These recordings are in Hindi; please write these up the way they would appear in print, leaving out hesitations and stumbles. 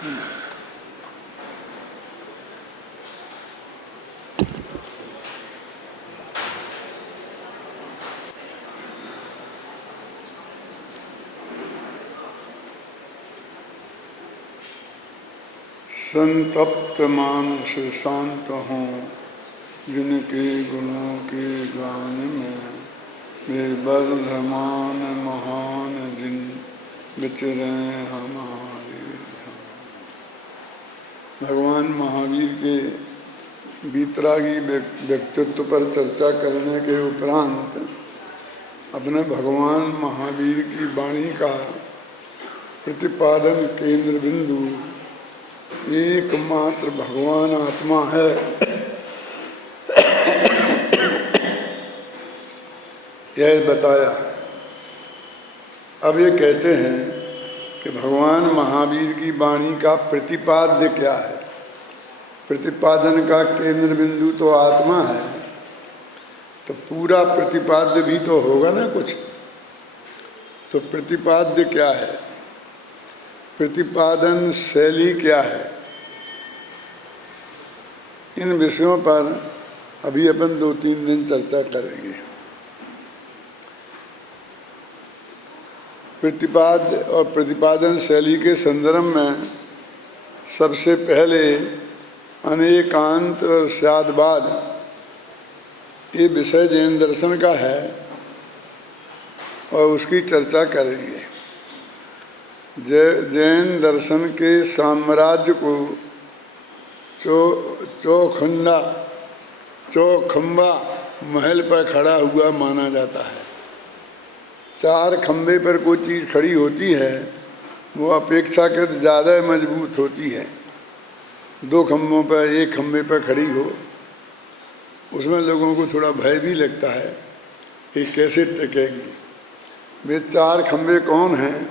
संतप्त मानस शांत हों, जिनके गुणों के गान में वे बर्धमान महान जिन विचरे हमारे। भगवान महावीर के वीतरागी व्यक्तित्व पर चर्चा करने के उपरांत अपने भगवान महावीर की वाणी का प्रतिपादन केंद्र बिंदु एकमात्र भगवान आत्मा है, यह बताया। अब ये कहते हैं कि भगवान महावीर की वाणी का प्रतिपाद्य क्या है। प्रतिपादन का केंद्र बिंदु तो आत्मा है, तो पूरा प्रतिपाद्य भी तो होगा ना कुछ। तो प्रतिपाद्य क्या है, प्रतिपादन शैली क्या है, इन विषयों पर अभी अपन 2-3 दिन चर्चा करेंगे। प्रतिपाद्य और प्रतिपादन शैली के संदर्भ में सबसे पहले अनेकांत और स्यादवाद ये विषय जैन दर्शन का है और उसकी चर्चा करेंगे। जैन दर्शन के साम्राज्य को चौखंबा महल पर खड़ा हुआ माना जाता है। 4 खंबे पर कोई चीज़ खड़ी होती है वो अपेक्षाकृत ज़्यादा मजबूत होती है। 2 खंभों पर, 1 खंबे पर खड़ी हो, उसमें लोगों को थोड़ा भय भी लगता है कि कैसे टिकेगी। वे 4 खंबे कौन हैं?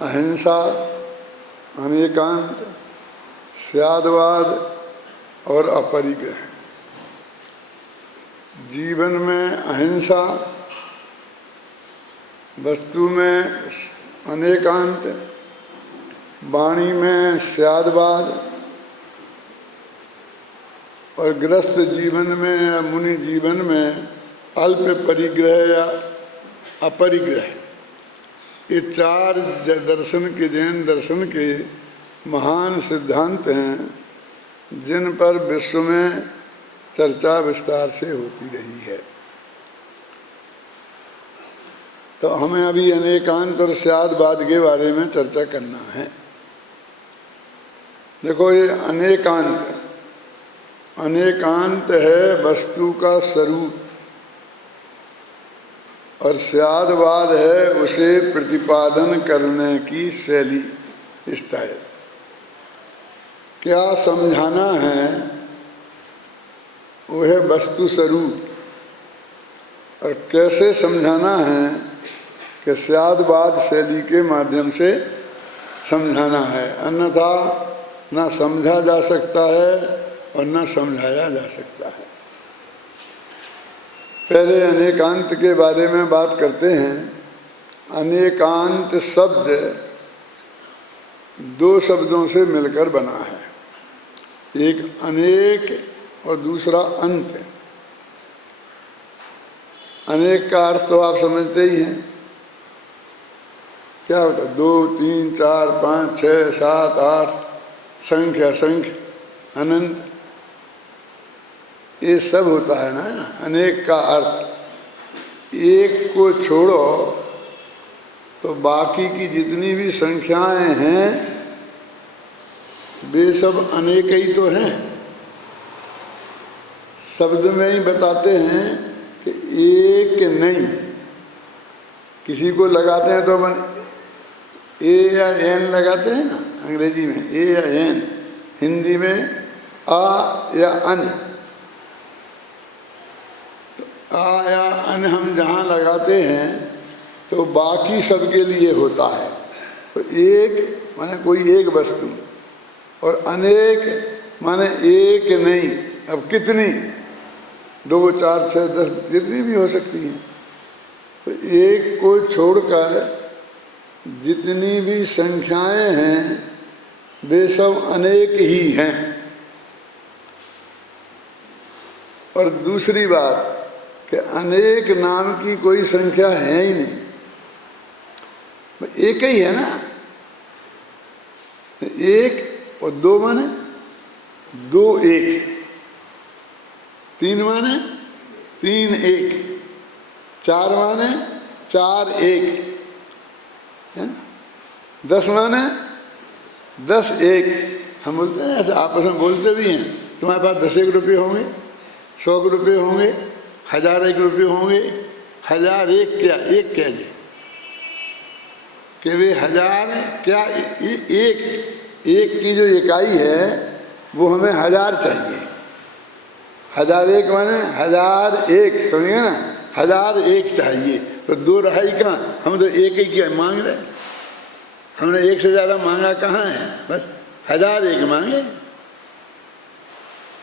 अहिंसा, अनेकांत, स्यादवाद और अपरिग्रह। जीवन में अहिंसा, वस्तु में अनेकांत, वाणी में स्यादवाद और गृहस्थ जीवन में या मुनि जीवन में अल्प परिग्रह या अपरिग्रह। ये 4 दर्शन के, जैन दर्शन के महान सिद्धांत हैं जिन पर विश्व में चर्चा विस्तार से होती रही है। तो हमें अभी अनेकांत और स्यादवाद के बारे में चर्चा करना है। देखो, ये अनेकांत है वस्तु का स्वरूप और स्यादवाद है उसे प्रतिपादन करने की शैली, स्टाइल। क्या समझाना है वो है वस्तु स्वरूप, और कैसे समझाना है कि स्यादवाद शैली के माध्यम से समझाना है, अन्यथा ना समझा जा सकता है और ना समझाया जा सकता है। पहले अनेकांत के बारे में बात करते हैं। अनेकांत शब्द 2 शब्दों से मिलकर बना है, एक अनेक और दूसरा अंत। अनेक का अर्थ तो आप समझते ही हैं, क्या होता है? 2, 3, 4, 5, 6, 7, 8, संख्य, असंख्य, अनंत, ये सब होता है ना। अनेक का अर्थ एक को छोड़ो तो बाकी की जितनी भी संख्याएं हैं वे सब अनेक ही तो हैं। शब्द में ही बताते हैं कि एक नहीं। किसी को लगाते हैं तो अपन ए या एन लगाते हैं ना, अंग्रेजी में ए या एन, हिंदी में आ या अन। तो आ या अन हम जहाँ लगाते हैं तो बाकी सबके लिए होता है। तो एक माने कोई एक वस्तु और अनेक माने एक नहीं। अब कितनी? 2, 4, 6, 10 जितनी भी हो सकती हैं। तो एक को छोड़कर जितनी भी संख्याएं हैं वे सब अनेक ही हैं। और दूसरी बात कि अनेक नाम की कोई संख्या है ही नहीं, एक ही है ना। एक और दो माने दो एक, तीन माने तीन एक, चार माने चार एक है ना, 10 माने 10 एक। हम बोलते हैं ऐसे, आपस में बोलते भी हैं, तुम्हारे पास 10 एक रुपये होंगे, 100 रुपये होंगे, 1000 एक रुपये होंगे, 1000 एक क्या, एक कह दे कि वे 1000 क्या, एक की जो इकाई है वो हमें 1000 चाहिए। 1000 एक माने 1000 एक, समझिए ना, 1000 एक चाहिए। तो 2 रहाई कहाँ, हम तो एक ही क्या मांग रहे, हमने एक से ज़्यादा मांगा कहाँ है, बस 1000 एक मांगे,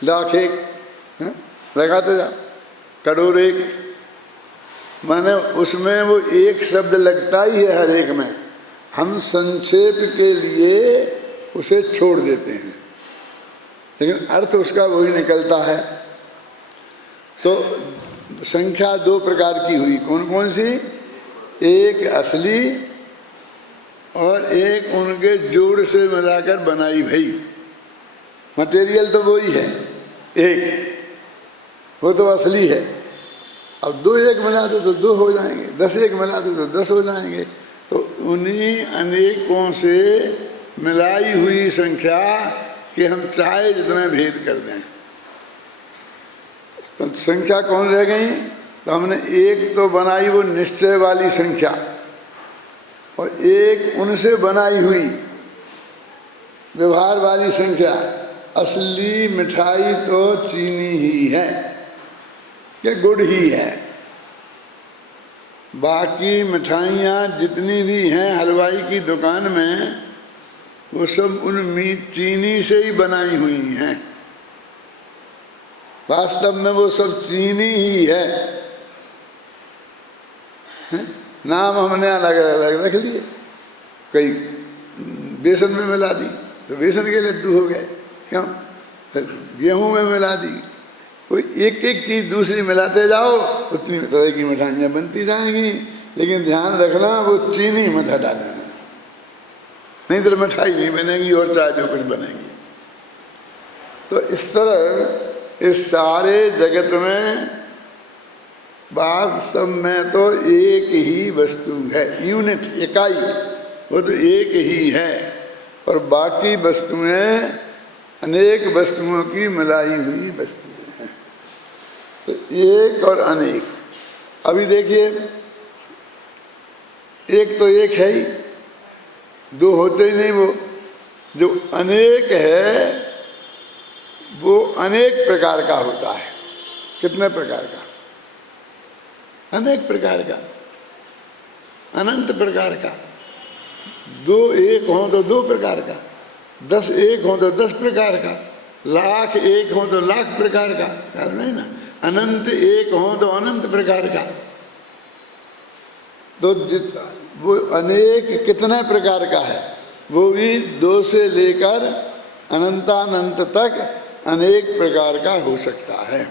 लाख एक लगाते जा, करोड़ एक, माने उसमें वो एक शब्द लगता ही है हर एक में, हम संक्षेप के लिए उसे छोड़ देते हैं, लेकिन अर्थ उसका वही निकलता है। तो संख्या 2 प्रकार की हुई, कौन कौन सी, एक असली और एक उनके जोड़ से मिलाकर बनाई भई। मटेरियल तो वही है एक, वो तो असली है। अब 2 एक मिला दो तो 2 हो जाएंगे, 10 एक मिला दो तो 10 हो जाएंगे। तो उन्हीं अनेकों से मिलाई हुई संख्या कि हम चाहे जितना भेद कर दें, तो संख्या कौन रह गई, तो हमने एक तो बनाई वो निश्चय वाली संख्या, और एक उनसे बनाई हुई व्यवहार वाली संख्या। असली मिठाई तो चीनी ही है कि गुड़ ही है, बाकी मिठाइयाँ जितनी भी हैं हलवाई की दुकान में वो सब उन चीनी से ही बनाई हुई हैं, वास्तव में वो सब चीनी ही है। नाम हमने अलग अलग रख लिए, कई बेसन में मिला दी तो बेसन के लड्डू हो गए, क्यों, तो गेहूं में मिला दी, कोई एक एक चीज़ दूसरी मिलाते जाओ उतनी तरह की मिठाइयाँ बनती जाएंगी, लेकिन ध्यान रखना वो चीनी मत हटा देना, नहीं तो मिठाई नहीं बनेगी और चाहे जो कुछ बनेगी। तो इस तरह इस सारे जगत में बात सब में तो एक ही वस्तु है, यूनिट, इकाई, वो तो एक ही है, और बाकी वस्तुएं अनेक वस्तुओं की मिलाई हुई वस्तुएं हैं। तो एक और अनेक, अभी देखिए एक तो एक है ही, 2 होते ही नहीं, वो जो अनेक है वो अनेक प्रकार का होता है। कितने प्रकार का, अनेक प्रकार का, अनंत प्रकार का। 2 एक हो तो 2 प्रकार का, 10 एक हो तो 10 प्रकार का, लाख एक हो तो लाख प्रकार का, ख्याल नहीं ना, अनंत एक हो तो अनंत प्रकार का। तो वो अनेक कितने प्रकार का है, वो भी 2 से लेकर अनंतानंत तक अनेक प्रकार का हो सकता है।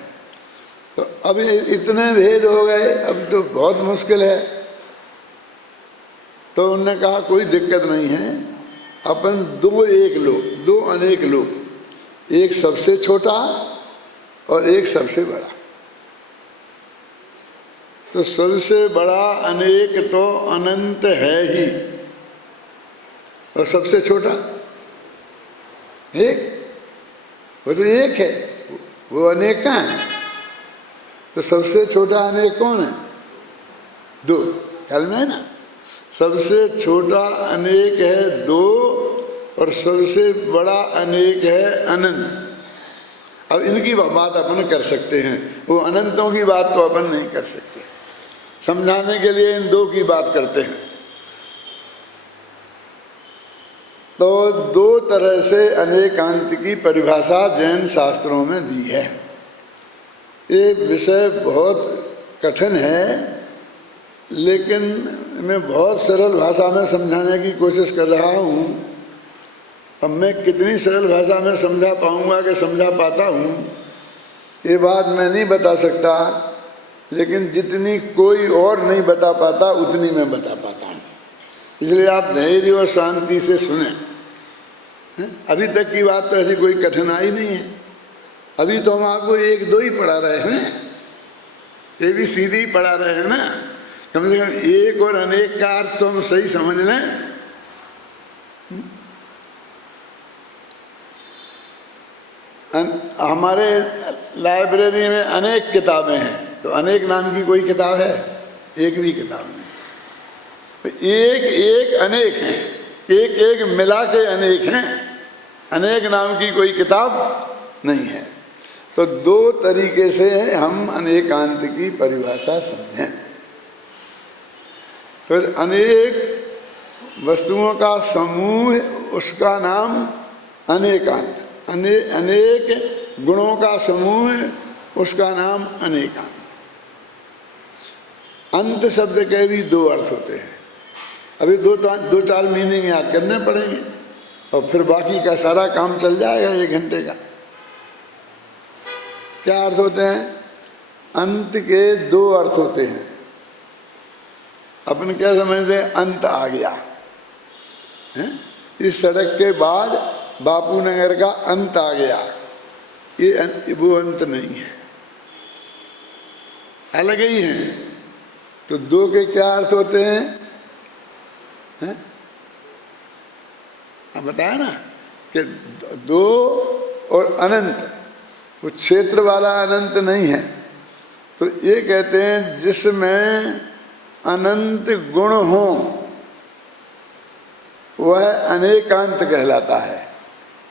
तो अब इतने भेद हो गए, अब तो बहुत मुश्किल है। तो उन्होंने कहा कोई दिक्कत नहीं है, अपन 2 एक लो, 2 अनेक लो, एक सबसे छोटा और एक सबसे बड़ा। तो सबसे बड़ा अनेक तो अनंत है ही, और सबसे छोटा एक, वो तो एक है, वो अनेक कहाँ है। तो सबसे छोटा अनेक कौन है, 2, ख्याल में है ना, सबसे छोटा अनेक है 2 और सबसे बड़ा अनेक है अनंत। अब इनकी बात अपन कर सकते हैं, वो अनंतों की बात तो अपन नहीं कर सकते, समझाने के लिए इन 2 की बात करते हैं। तो 2 तरह से अनेकांत की परिभाषा जैन शास्त्रों में दी है। ये विषय बहुत कठिन है, लेकिन मैं बहुत सरल भाषा में समझाने की कोशिश कर रहा हूँ। अब मैं कितनी सरल भाषा में समझा पाऊंगा कि समझा पाता हूँ ये बात मैं नहीं बता सकता, लेकिन जितनी कोई और नहीं बता पाता उतनी मैं बता पाता हूँ। इसलिए आप धैर्य और शांति से सुने। अभी तक की बात तो ऐसी कोई कठिनाई नहीं है। अभी तो हम आपको एक दो ही पढ़ा रहे हैं, ये भी सीधी ही पढ़ा रहे हैं ना। कम से कम एक और अनेक का अर्थ तो हम सही समझ लें। हमारे लाइब्रेरी में अनेक किताबें हैं, तो अनेक नाम की कोई किताब है? एक भी किताब नहीं। तो एक एक अनेक हैं, एक एक मिला के अनेक हैं, अनेक नाम की कोई किताब नहीं है। तो दो तरीके से हम अनेकांत की परिभाषा समझें। फिर अनेक वस्तुओं का समूह, उसका नाम अनेकांत। अनेक गुणों का समूह, उसका नाम अनेकांत। अंत शब्द के भी दो अर्थ होते हैं। अभी दो चार मीनिंग याद करने पड़ेंगे और फिर बाकी का सारा काम चल जाएगा 1 घंटे का। क्या अर्थ होते हैं? अंत के 2 अर्थ होते हैं। अपन क्या समझते हैं? अंत आ गया है? इस सड़क के बाद बापू नगर का अंत आ गया, ये वो अंत नहीं है, अलग ही है। तो 2 के क्या अर्थ होते हैं? अब बताया ना कि 2 और अनंत, वो क्षेत्र वाला अनंत नहीं है। तो ये कहते हैं जिसमें अनंत गुण हो वह अनेकांत कहलाता है।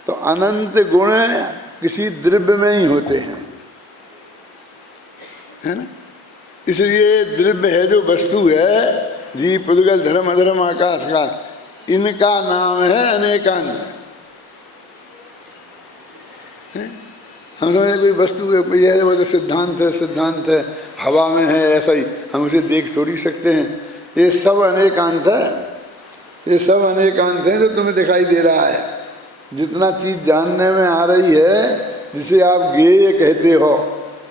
तो अनंत गुण किसी द्रव्य में ही होते हैं, है ना। इसलिए द्रव्य है जो वस्तु है, जीव पुद्गल धर्म अधर्म आकाश का, इनका नाम है अनेकांत। हम समझे कोई वस्तु है, वो तो सिद्धांत है, हवा में है, ऐसा ही हम उसे देख थोड़ी सकते हैं। ये सब अनेकांत है, ये सब अनेकांत है जो तुम्हें दिखाई दे रहा है। जितना चीज जानने में आ रही है, जिसे आप ज्ञेय कहते हो,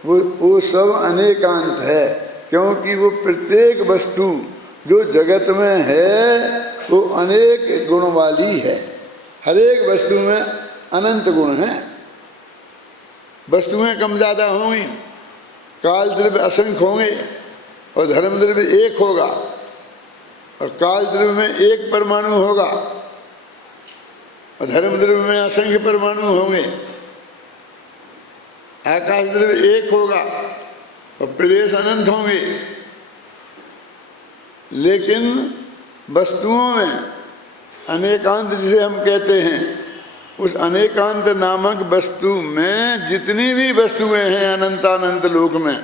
वो सब अनेकांत है। क्योंकि वो प्रत्येक वस्तु जो जगत में है वो अनेक गुण वाली है। हर एक वस्तु में अनंत गुण हैं। वस्तुएं कम ज़्यादा होंगी, काल द्रव्य असंख्य होंगे और धर्म द्रव्य एक होगा, और काल द्रव्य में एक परमाणु होगा और धर्म द्रव्य में असंख्य परमाणु होंगे। आकाश द्रव्य एक होगा और प्रदेश अनंत होंगे। लेकिन वस्तुओं में अनेकांत जिसे हम कहते हैं, उस अनेकांत नामक वस्तु में जितनी भी वस्तुएं हैं अनंतानंत लोक में,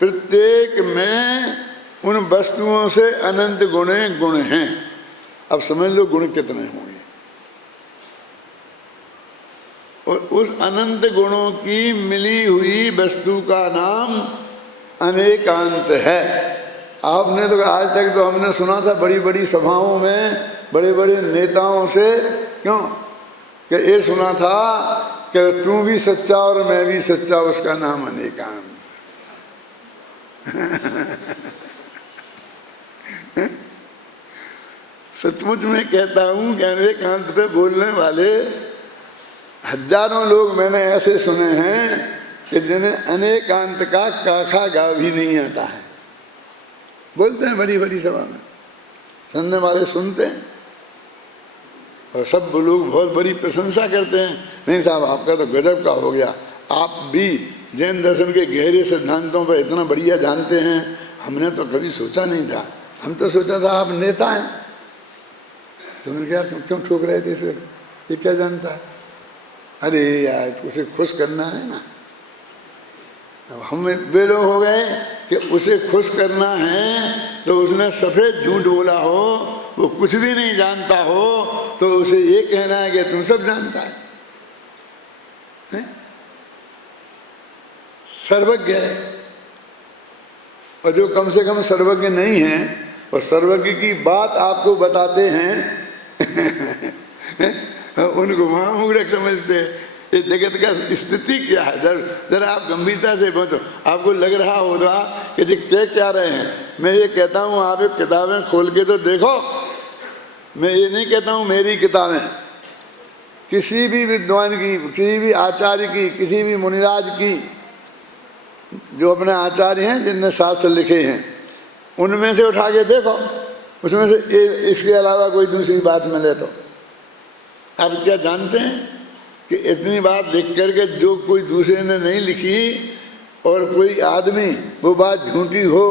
प्रत्येक में उन वस्तुओं से अनंत गुण हैं। अब समझ लो गुण कितने होंगे। और उस अनंत गुणों की मिली हुई वस्तु का नाम अनेकांत है। आपने तो आज तक तो हमने सुना था बड़ी बड़ी सभाओं में बड़े बड़े नेताओं से, क्यों कि ये सुना था कि तू भी सच्चा और मैं भी सच्चा, उसका नाम अनेकांत। सचमुच में कहता हूं कि अनेकांत पे बोलने वाले हजारों लोग मैंने ऐसे सुने हैं कि जिन्हें अनेकांत का काखा गा भी नहीं आता है। बोलते हैं बड़ी बड़ी सभा में, सुनने वाले सुनते हैं और सब लोग बहुत बड़ी प्रशंसा करते हैं। नहीं साहब, आपका तो गजब का हो गया, आप भी जैन दर्शन के गहरे सिद्धांतों पर इतना बढ़िया जानते हैं, हमने तो कभी सोचा नहीं था। हम तो सोचा था आप नेता हैं। तुमने क्या, तुम क्यों ठोक रहे थे इसे, ये क्या जानता है? अरे यार, उसे खुश करना है ना। अब हम वे लोग हो गए कि उसे खुश करना है तो उसने सफेद झूठ बोला हो, वो कुछ भी नहीं जानता हो, तो उसे ये कहना है कि तुम सब जानता है? सर्वज्ञ है। और जो कम से कम सर्वज्ञ नहीं है और सर्वज्ञ की बात आपको बताते हैं उनको महामूर्ख समझते हैं। ये जगत का स्थिति क्या है, जरा आप गंभीरता से पहुँचो। आपको लग रहा होगा कि जी क्या रहे हैं। मैं ये कहता हूँ आप एक किताबें खोल के तो देखो। मैं ये नहीं कहता हूँ मेरी किताबें, किसी भी विद्वान की, किसी भी आचार्य की, किसी भी मुनिराज की, जो अपने आचार्य हैं जिनने शास्त्र लिखे हैं, उनमें से उठा के देखो, उसमें से इसके अलावा कोई दूसरी बात मिले तो। आप क्या जानते हैं कि इतनी बात लिख करके जो कोई दूसरे ने नहीं लिखी और कोई आदमी वो बात झूठी हो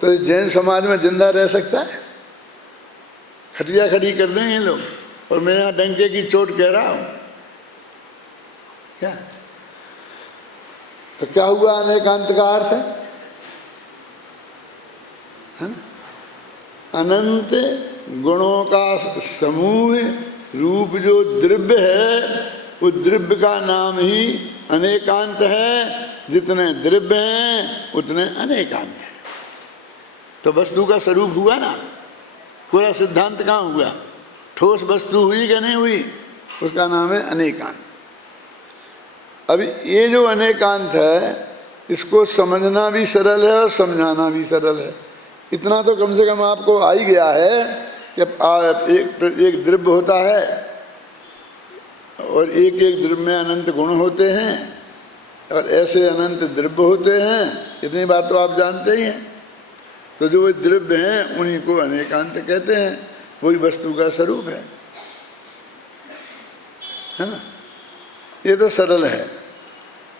तो जैन समाज में जिंदा रह सकता है? खटिया खड़ी कर देंगे लोग। और मैं यहाँ डंके की चोट कह रहा हूँ क्या? तो क्या हुआ अनेकांत का अर्थ है ना? अनंत गुणों का समूह रूप जो द्रव्य है, उस द्रव्य का नाम ही अनेकांत है। जितने द्रव्य हैं उतने अनेकांत हैं। तो वस्तु का स्वरूप हुआ ना, पूरा सिद्धांत कहाँ हुआ? ठोस वस्तु हुई कि नहीं हुई? उसका नाम है अनेकांत। अभी ये जो अनेकांत है, इसको समझना भी सरल है और समझाना भी सरल है। इतना तो कम से कम आपको आ ही गया है कि एक द्रव्य होता है और एक एक द्रव्य में अनंत गुण होते हैं और ऐसे अनंत द्रव्य होते हैं। इतनी बात तो आप जानते ही हैं। तो जो वो द्रव्य हैं उन्हीं को अनेकांत कहते हैं। वही वस्तु का स्वरूप है ना? ये तो सरल है।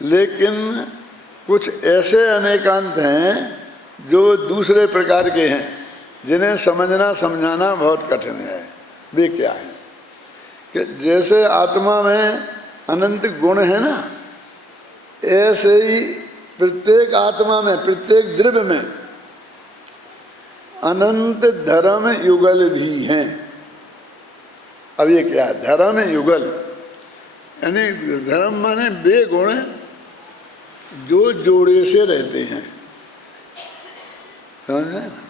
लेकिन कुछ ऐसे अनेकांत हैं जो दूसरे प्रकार के हैं, जिन्हें समझना समझाना बहुत कठिन है। वे क्या है कि जैसे आत्मा में अनंत गुण है ना, ऐसे ही प्रत्येक आत्मा में, प्रत्येक द्रव्य में अनंत धर्म युगल भी हैं। अब ये क्या है? धर्म युगल यानी धर्म माने वे गुण जो जोड़े से रहते हैं, समझ रहे ना?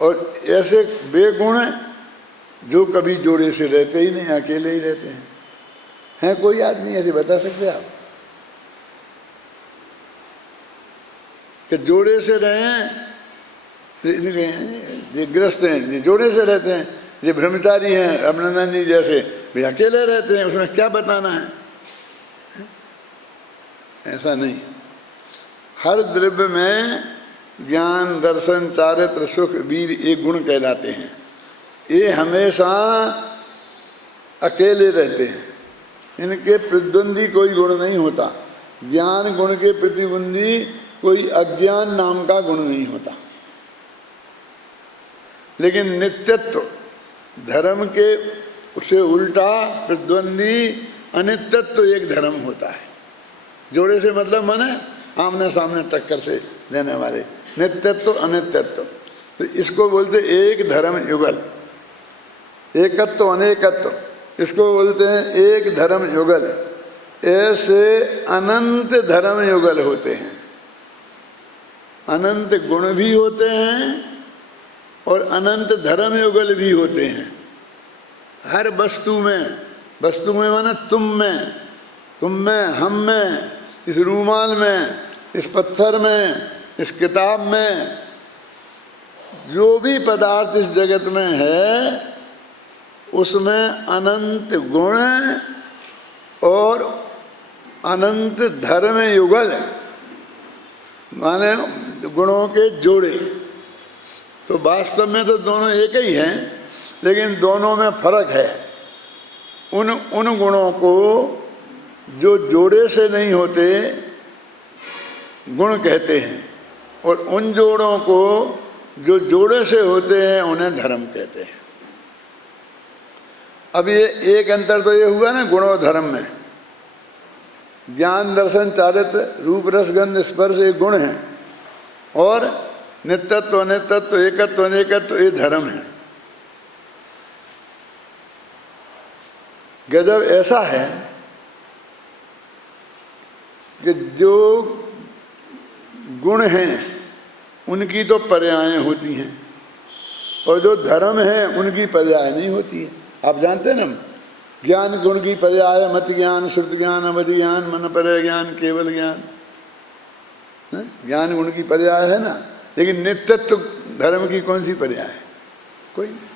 और ऐसे वे गुण जो कभी जोड़े से रहते ही नहीं, अकेले ही रहते हैं। हैं कोई आदमी ऐसे बता सकते आप कि जोड़े से रहे? ये ग्रस्त हैं, ये जोड़े से रहते हैं। ये ब्रह्मचारी हैं, अभिनंदन जी जैसे, वे अकेले रहते हैं। उसमें क्या बताना है? ऐसा नहीं। हर द्रव्य में ज्ञान, दर्शन, चारित्र, सुख, वीर एक गुण कहलाते हैं। ये हमेशा अकेले रहते हैं। इनके प्रतिद्वंदी कोई गुण नहीं होता। ज्ञान गुण के प्रतिद्वंदी कोई अज्ञान नाम का गुण नहीं होता। लेकिन नित्यत्व, धर्म के उसे उल्टा प्रतिद्वंदी अनित्यत्व एक धर्म होता है। जोड़े से मतलब माने आमने सामने टक्कर से देने वाले। नित्यत्व, अनित्यत्व, तो इसको बोलते एक धर्म युगल। एकत्व, अनेकत्व, इसको बोलते हैं एक धर्म युगल। ऐसे अनंत धर्म युगल होते हैं। अनंत गुण भी होते हैं और अनंत धर्म युगल भी होते हैं। हर वस्तु में, वस्तु में माने तुम में, हम में, इस रूमाल में, इस पत्थर में, इस किताब में, जो भी पदार्थ इस जगत में है उसमें अनंत गुण और अनंत धर्म युगल माने गुणों के जोड़े। तो वास्तव में तो दोनों एक ही हैं, लेकिन दोनों में फर्क है। उन गुणों को जो जोड़े से नहीं होते गुण कहते हैं, और उन जोड़ों को जो जोड़े से होते हैं उन्हें धर्म कहते हैं। अब ये एक अंतर तो ये हुआ ना गुण और धर्म में। ज्ञान, दर्शन, चारित्र, रूप, रस, गंध, स्पर्श एक गुण है, और नित्यत्व, अनित्यत्व, एकत्व, अनेकत्व ये धर्म है। गजब ऐसा है कि जो गुण हैं उनकी तो पर्यायें होती हैं, और जो धर्म है उनकी पर्याय नहीं होती है। आप जानते हैं ना, ज्ञान गुण की पर्याय मत ज्ञान, श्रुत ज्ञान, अवधि ज्ञान, मन पर ज्ञान, केवल ज्ञान। ज्ञान गुण की पर्याय है ना, लेकिन नित्यत्व धर्म की कौन सी पर्याय है? कोई नहीं।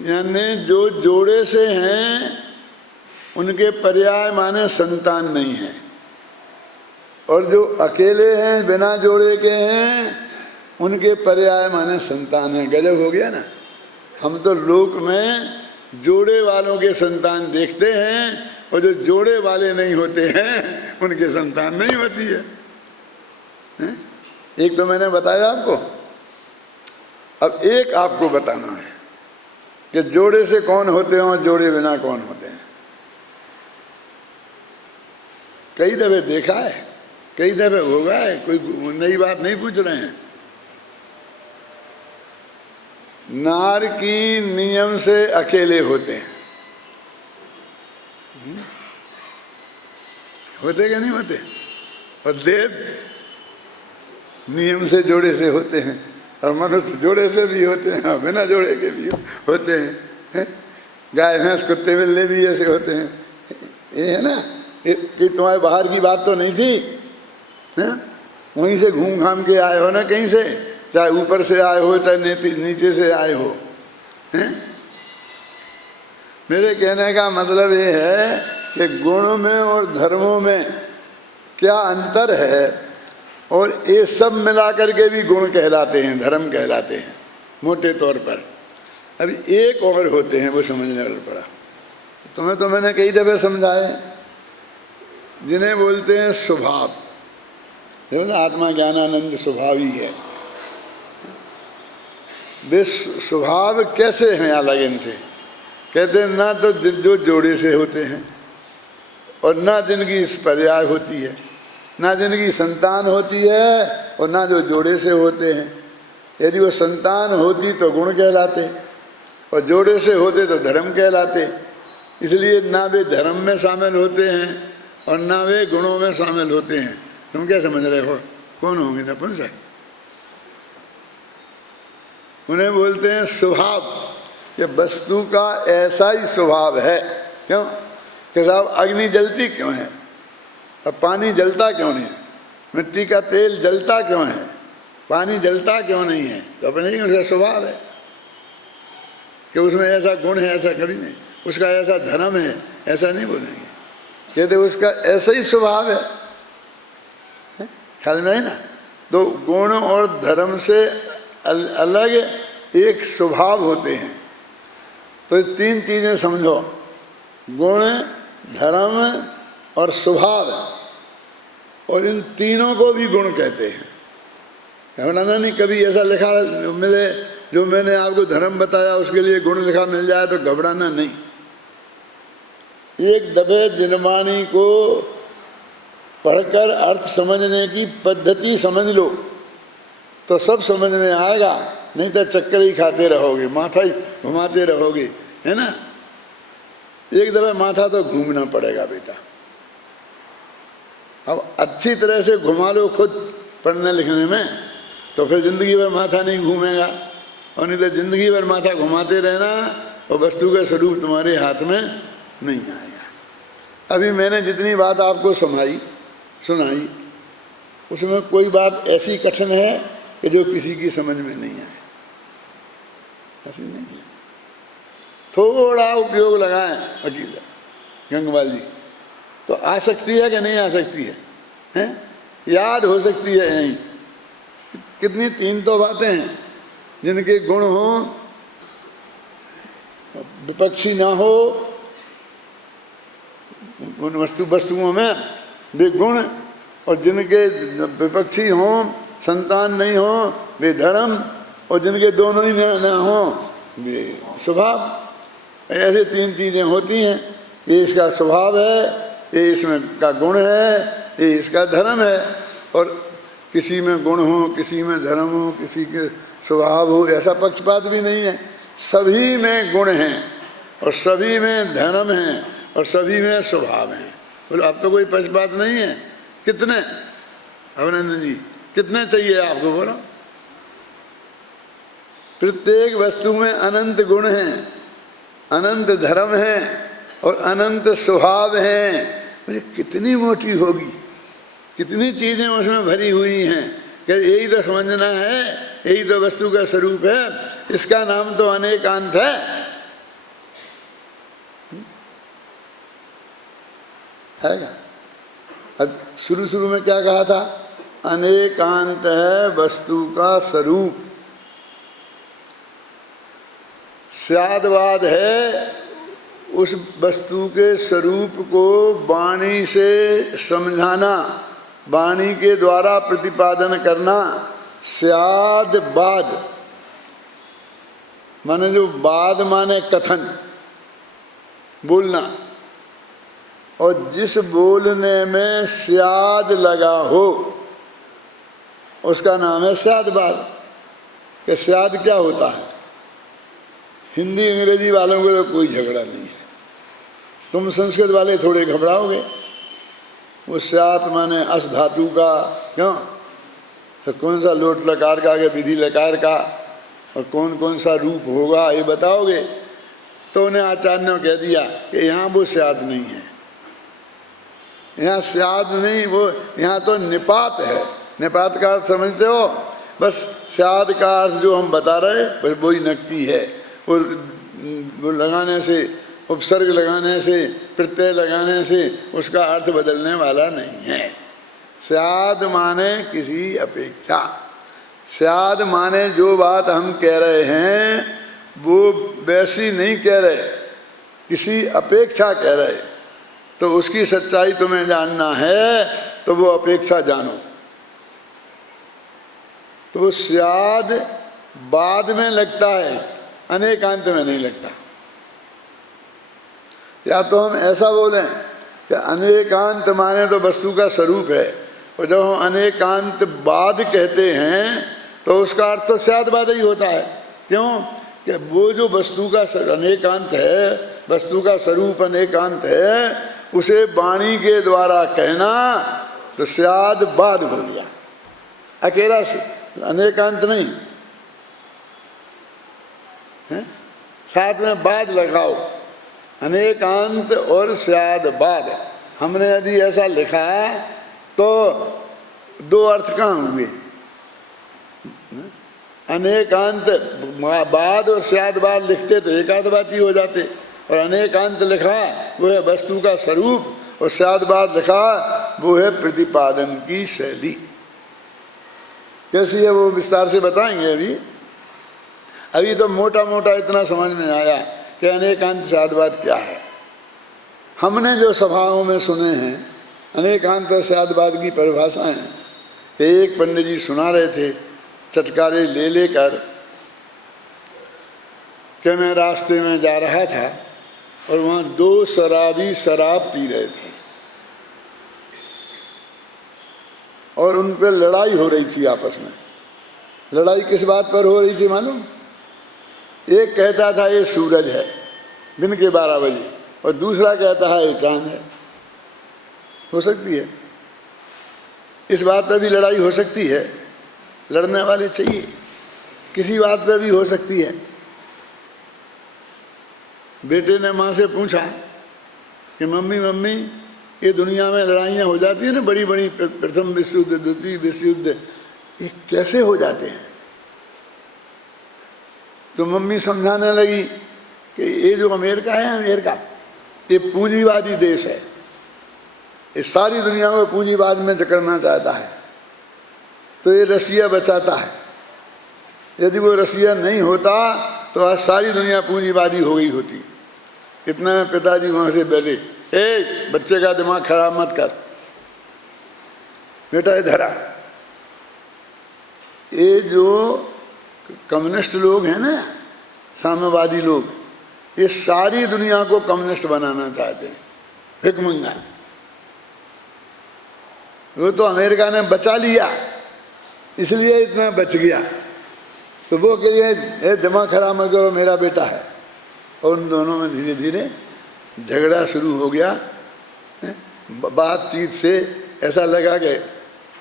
यानी जो जोड़े से हैं उनके पर्याय माने संतान नहीं है, और जो अकेले हैं बिना जोड़े के हैं उनके पर्याय माने संतान है। गजब हो गया ना। हम तो लोक में जोड़े वालों के संतान देखते हैं, और जो जोड़े वाले नहीं होते हैं उनके संतान नहीं होती है। एक तो मैंने बताया आपको, अब एक आपको बताना है कि जोड़े से कौन होते हैं और जोड़े बिना कौन होते हैं। कई दफे देखा है, कई दफे होगा है, कोई नई बात नहीं पूछ रहे हैं। नार की नियम से अकेले होते हैं, होते क्या नहीं होते? और देव नियम से जोड़े से होते हैं, और मनुष्य जोड़े से भी होते हैं और बिना जोड़े के भी होते हैं। गाय भैंस कुत्ते बिल्ली भी ऐसे होते हैं। ये है ना कि तुम्हारे बाहर की बात तो नहीं थी, है? वहीं से घूम घाम के आए हो ना कहीं से, चाहे ऊपर से आए हो चाहे नीचे से आए हो, हैं? मेरे कहने का मतलब ये है कि गुणों में और धर्मों में क्या अंतर है, और ये सब मिला करके भी गुण कहलाते हैं, धर्म कहलाते हैं मोटे तौर पर। अभी एक और होते हैं, वो समझने वाला पड़ा। तुम्हें तो मैंने कई दफे समझाए, जिन्हें बोलते हैं स्वभाव। देखो ना, आत्मा ज्ञानानंद स्वभाव ही है। वे स्वभाव कैसे हैं अलग इनसे? कहते हैं ना तो जो जोड़े से होते हैं, और ना जिनकी इस पर्याय होती है, ना जिनकी संतान होती है, और ना जो जोड़े से होते हैं। यदि वो संतान होती तो गुण कहलाते, और जोड़े से होते तो धर्म कहलाते। इसलिए ना वे धर्म में शामिल होते हैं और ना वे गुणों में शामिल होते हैं। तुम क्या समझ रहे हो? कौन होंगे नपुंसक? उन्हें बोलते हैं स्वभाव, कि वस्तु का ऐसा ही स्वभाव है। क्यों कि साहब अग्नि जलती क्यों है और पानी जलता क्यों नहीं है? मिट्टी का तेल जलता क्यों है, पानी जलता क्यों नहीं है? तो अपने ही उसका स्वभाव है कि उसमें ऐसा गुण है, ऐसा कभी नहीं। उसका ऐसा धर्म है, ऐसा नहीं बोलेंगे। कहते उसका ऐसा ही स्वभाव है। ख्याल में है ना? तो गुण और धर्म से अलग एक स्वभाव होते हैं। तो तीन चीजें समझो, गुण, धर्म और स्वभाव, और इन तीनों को भी गुण कहते हैं। घबराना नहीं, कभी ऐसा लिखा मिले जो मैंने आपको धर्म बताया उसके लिए गुण लिखा मिल जाए तो घबराना नहीं। एक दफे जिनवाणी को पढ़कर अर्थ समझने की पद्धति समझ लो तो सब समझ में आएगा, नहीं तो चक्कर ही खाते रहोगे, माथा ही घुमाते रहोगे, है ना? एक दफे माथा तो घूमना पड़ेगा बेटा। अब अच्छी तरह से घुमा लो खुद पढ़ने लिखने में, तो फिर जिंदगी भर माथा नहीं घूमेगा, और नहीं तो जिंदगी भर माथा घुमाते रहना और वस्तु का स्वरूप तुम्हारे हाथ में नहीं आएगा। अभी मैंने जितनी बात आपको सुनाई उसमें कोई बात ऐसी कठिन है कि जो किसी की समझ में नहीं आए, ऐसी नहीं है। थोड़ा उपयोग लगाएं वकील गंगवाल जी तो आ सकती है कि नहीं आ सकती है, हैं? याद हो सकती है यहीं। कितनी तीन तो बातें हैं जिनके गुण हो, विपक्षी ना हो उन वस्तुओं में वे गुण, और जिनके विपक्षी हों, संतान नहीं हो वे धर्म, और जिनके दोनों ही ना हो वे स्वभाव। ऐसे तीन चीजें होती हैं। ये इसका स्वभाव है, ये इसमें का गुण है, ये इसका धर्म है। और किसी में गुण हो, किसी में धर्म हो, किसी के स्वभाव हो, ऐसा पक्षपात भी नहीं है। सभी में गुण हैं और सभी में धर्म है और सभी में स्वभाव है। बोलो अब तो कोई पक्षपात नहीं है। कितने अभिनंदन जी, कितने चाहिए आपको? बोलो प्रत्येक वस्तु में अनंत गुण हैं, अनंत धर्म हैं और अनंत स्वभाव हैं। मुझे कितनी मोटी होगी, कितनी चीजें उसमें भरी हुई हैं कि यही तो समझना है, यही तो वस्तु का स्वरूप है। इसका नाम तो अनेकांत है क्या? अब शुरू में क्या कहा था? अनेकांत है वस्तु का स्वरूप। स्यादवाद है उस वस्तु के स्वरूप को वाणी से समझाना, वाणी के द्वारा प्रतिपादन करना। स्यादवाद माने जो वाद माने कथन, बोलना, और जिस बोलने में स्याद लगा हो उसका नाम है स्यादवाद। कि स्याद क्या होता है? हिंदी अंग्रेजी वालों को तो कोई झगड़ा नहीं है, तुम संस्कृत वाले थोड़े घबराओगे। वो स्यात माने अस धातु का, क्यों? तो कौन सा लोट लकार का कि विधि लकार का, और कौन कौन सा रूप होगा ये बताओगे। तो उन्हें आचार्य ने कह दिया कि यहाँ वो स्याद नहीं है, यहाँ स्याद नहीं, वो यहाँ तो निपात है। निपात का अर्थ समझते हो? बस स्याद का अर्थ जो हम बता रहे बस वही नकती है। वो लगाने से, उपसर्ग लगाने से, प्रत्यय लगाने से उसका अर्थ बदलने वाला नहीं है। स्याद माने किसी अपेक्षा, स्याद माने जो बात हम कह रहे हैं वो वैसी नहीं कह रहे, किसी अपेक्षा कह रहे। तो उसकी सच्चाई तुम्हें जानना है तो वो अपेक्षा जानो। तो वो स्याद बाद में लगता है, अनेकांत में नहीं लगता। या तो हम ऐसा बोलें कि अनेकांत माने तो वस्तु का स्वरूप है, और जब हम अनेकांत बाद कहते हैं तो उसका अर्थ तो स्यादवाद ही होता है। क्यों? कि वो जो वस्तु का अनेकांत है, वस्तु का स्वरूप अनेकांत है, उसे वाणी के द्वारा कहना तो स्यादवाद हो गया। अकेला अनेकांत नहीं है, साथ में बाद लगाओ, अनेकांत और स्यादवाद। हमने यदि ऐसा लिखा तो दो अर्थ कहाँ हुए? अनेकांत बाद और स्यादवाद लिखते तो एकादवाद ही हो जाते, और अनेकांत लिखा वो है वस्तु का स्वरूप, और स्यादवाद लिखा वो है प्रतिपादन की शैली। कैसी है वो विस्तार से बताएंगे। अभी तो मोटा मोटा इतना समझ में आया कि अनेकांत स्यादवाद क्या है। हमने जो सभाओं में सुने हैं अनेकांत और स्यादवाद की परिभाषाएं, एक पंडित जी सुना रहे थे चटकारे ले लेकर कि मैं रास्ते में जा रहा था और वहाँ दो शराबी शराब पी रहे थे और उन पर लड़ाई हो रही थी आपस में। लड़ाई किस बात पर हो रही थी मालूम? एक कहता था ये सूरज है दिन के 12 बजे, और दूसरा कहता है ये चांद है। हो सकती है, इस बात पर भी लड़ाई हो सकती है। लड़ने वाले चाहिए, किसी बात पर भी हो सकती है। बेटे ने माँ से पूछा कि मम्मी मम्मी ये दुनिया में लड़ाइयाँ हो जाती है ना, बड़ी बड़ी, प्रथम विश्व युद्ध, द्वितीय विश्व युद्ध, ये कैसे हो जाते हैं? तो मम्मी समझाने लगी कि ये जो अमेरिका है, अमेरिका ये पूंजीवादी देश है, ये सारी दुनिया को पूंजीवाद में जकड़ना चाहता है, तो ये रसिया बचाता है। यदि वो रसिया नहीं होता तो आज सारी दुनिया पूंजीवादी हो गई होती। इतना में पिताजी वहाँ से बोले, ए बच्चे का दिमाग खराब मत कर, बेटा इधर आ। ये जो कम्युनिस्ट लोग हैं ना, साम्यवादी लोग, ये सारी दुनिया को कम्युनिस्ट बनाना चाहते हैं, भिखमंगा। वो तो अमेरिका ने बचा लिया इसलिए इतना बच गया, तो वो के लिए दिमाग खराब मत करो, मेरा बेटा है। और उन दोनों में धीरे धीरे झगड़ा शुरू हो गया। बातचीत से ऐसा लगा कि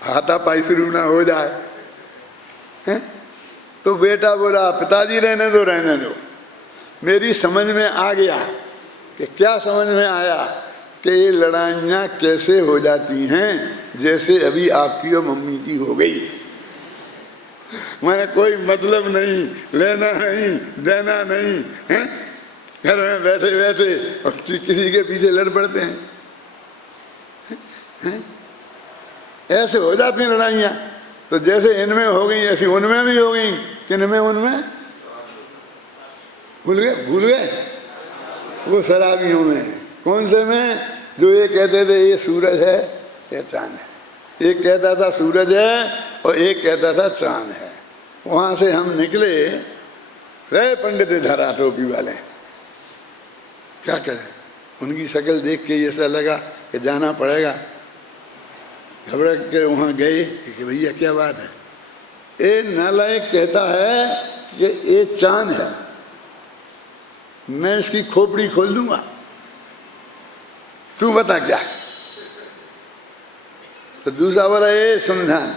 हाथापाई शुरू ना हो जाए। तो बेटा बोला पिताजी रहने दो रहने दो। मेरी समझ में आ गया कि क्या समझ में आया कि ये लड़ाइयाँ कैसे हो जाती हैं जैसे अभी आपकी और मम्मी की हो गई। मैंने कोई मतलब नहीं, लेना नहीं, देना नहीं है, घर में बैठे बैठे और किसी के पीछे लड़ पड़ते हैं, ऐसे हो जाती हैं लड़ाइयाँ। तो जैसे इनमें हो गई ऐसी उनमें भी हो गई। किनमें? उनमें भूल गए वो शराबियों में। कौन से में? जो ये कहते थे ये सूरज है ये चांद है, एक कहता था सूरज है और एक कहता था चांद है। वहाँ से हम निकले, गए पंडित धरा टोपी वाले। क्या करें, उनकी शक्ल देख के ऐसा लगा कि जाना पड़ेगा। घबरा के वहाँ गए कि भैया क्या बात है? ये नालायक कहता है कि ये चांद है, मैं इसकी खोपड़ी खोल दूंगा, तू बता क्या। तो दूसरा बोला ये सुनधान,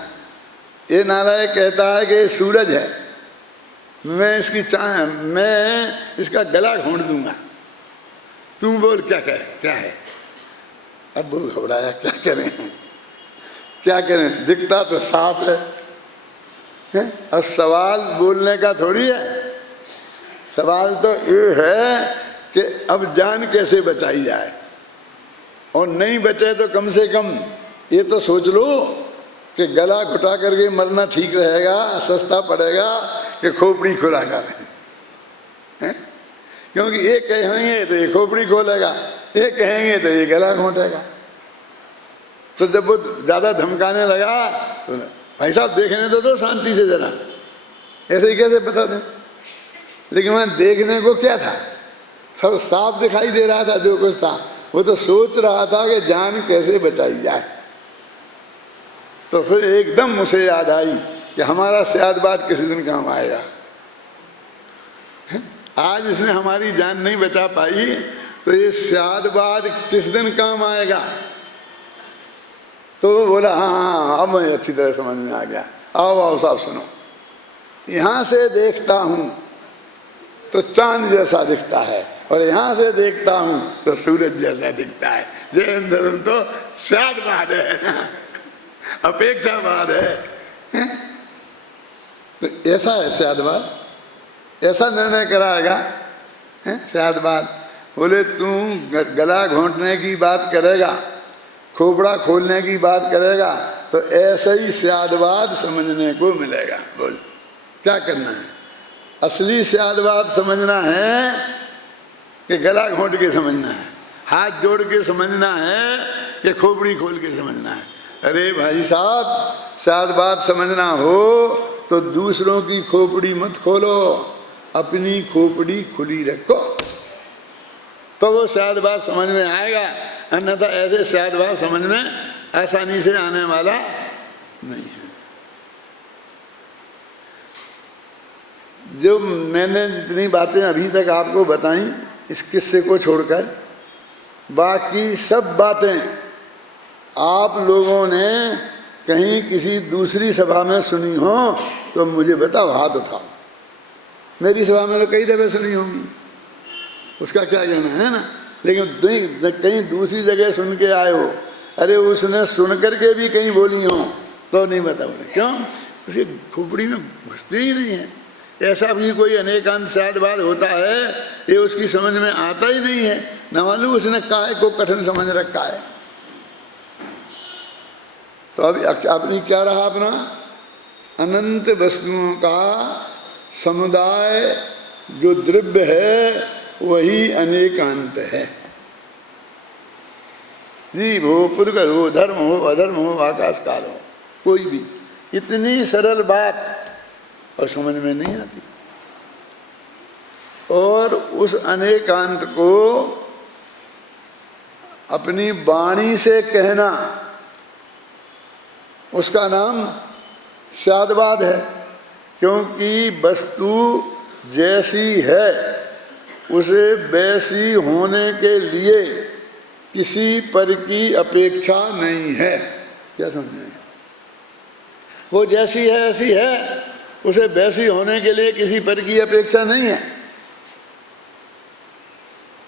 ये नालायक कहता है कि ये सूरज है, मैं इसका गला घोंट दूंगा, तुम बोल क्या है। अब वो घबराया, क्या करें, दिखता तो साफ है? अब सवाल बोलने का थोड़ी है, सवाल तो ये है कि अब जान कैसे बचाई जाए, और नहीं बचे तो कम से कम ये तो सोच लो कि गला घुटा करके मरना ठीक रहेगा, सस्ता पड़ेगा कि खोपड़ी खुला करें। क्योंकि एक कहेंगे तो ये खोपड़ी खोलेगा, एक कहेंगे तो ये गला घोंटेगा। तो जब वो ज़्यादा धमकाने लगा तो भाई साहब देखने दो शांति से जरा, ऐसे ही कैसे बता दें। लेकिन वहाँ देखने को क्या था, सब साफ दिखाई दे रहा था जो कुछ था। वो तो सोच रहा था कि जान कैसे बचाई जाए। तो फिर एकदम मुझे याद आई कि हमारा सियादबाद किसी दिन काम आएगा। आज इसने हमारी जान नहीं बचा पाई तो ये सियादबाद किस दिन काम आएगा। तो वो बोला हाँ, अब मैं अच्छी तरह समझ में आ गया। आओ साहब सुनो, यहाँ से देखता हूँ तो चांद जैसा दिखता है, और यहाँ से देखता हूँ तो सूरज जैसा दिखता है। जैन धर्म तो सियादबाद है, अपेक्षावाद है। तो ऐसा है सियादबाद, ऐसा निर्णय कराएगा सियादबाद। बोले तू गला घोंटने की बात करेगा, खोपड़ा खोलने की बात करेगा, तो ऐसा ही सियादबाद समझने को मिलेगा। बोल क्या करना है? असली सियादबाद समझना है कि गला घोंट के समझना है, हाथ जोड़ के समझना है कि खोपड़ी खोल के समझना है? अरे भाई साहब, सियादबाद समझना हो तो दूसरों की खोपड़ी मत खोलो, अपनी खोपड़ी खुली रखो, तो वो सियादबाद समझ में आएगा। अन्यथा ऐसे सियादबाद समझ में आसानी से आने वाला नहीं है। जो मैंने जितनी बातें अभी तक आपको बताई इस किस्से को छोड़कर, बाकी सब बातें आप लोगों ने कहीं किसी दूसरी सभा में सुनी हो तो मुझे बताओ, हाथ उठाओ। मेरी सभा में तो कई दफे सुनी होंगी, उसका क्या कहना है ना। लेकिन कहीं दूसरी जगह सुन के आए हो, अरे उसने सुन करके भी कहीं बोली हो तो नहीं बताओगे। क्यों? उसकी खोपड़ी में घुसती ही नहीं है। ऐसा भी कोई अनेकांत सियादबाद होता है ये उसकी समझ में आता ही नहीं है, न मालूम उसने काय को कठिन समझ रखा है। तो अब अपनी क्या रहा, अपना अनंत वस्तुओं का समुदाय जो द्रव्य है वही अनेकांत है। जीव हो, पुद्गल हो, धर्म हो, अधर्म हो, आकाश काल हो, कोई भी इतनी सरल बात और समझ में नहीं आती। और उस अनेकांत को अपनी वाणी से कहना, उसका नाम सियादबाद है। क्योंकि वस्तु जैसी है उसे वैसी होने के लिए किसी पर की अपेक्षा नहीं है। क्या समझे? वो जैसी है ऐसी है, उसे वैसी होने के लिए किसी पर की अपेक्षा नहीं है,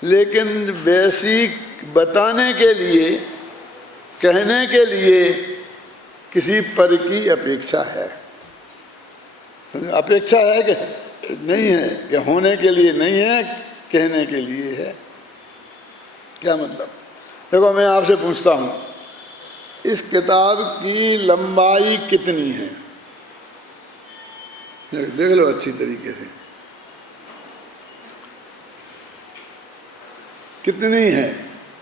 लेकिन वैसी बताने के लिए, कहने के लिए किसी पर की अपेक्षा है। अपेक्षा है कि नहीं है, कि होने के लिए नहीं है, कहने के लिए है। क्या मतलब? देखो मैं आपसे पूछता हूँ, इस किताब की लंबाई कितनी है? देख लो अच्छी तरीके से, कितनी है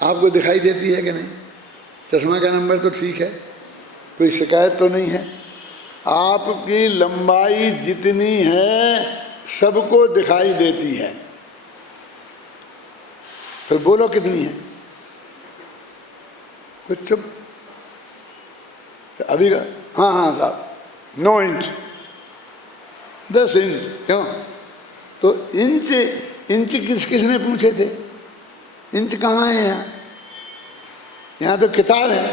आपको दिखाई देती है कि नहीं? चश्मा का नंबर तो ठीक है, कोई शिकायत तो नहीं है। आपकी लंबाई जितनी है सबको दिखाई देती है, फिर बोलो कितनी है? कुछ चुप। अभी हाँ हाँ साहब, 9 इंच, 10 इंच। क्यों? तो इंच किसने पूछे थे? इंच कहाँ है यहाँ? यहाँ तो किताब है,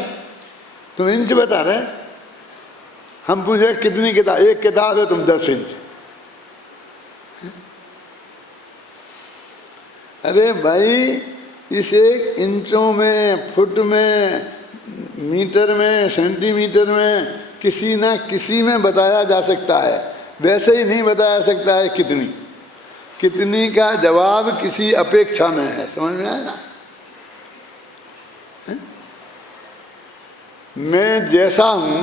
तुम इंच बता रहे। हम पूछे कितनी किताब? एक किताब है, तुम 10 इंच। अरे भाई, इसे इंचों में, फुट में, मीटर में, सेंटीमीटर में, किसी ना किसी में बताया जा सकता है, वैसे ही नहीं बताया सकता है कितनी। कितनी का जवाब किसी अपेक्षा में है, समझ में आया ना? मैं जैसा हूं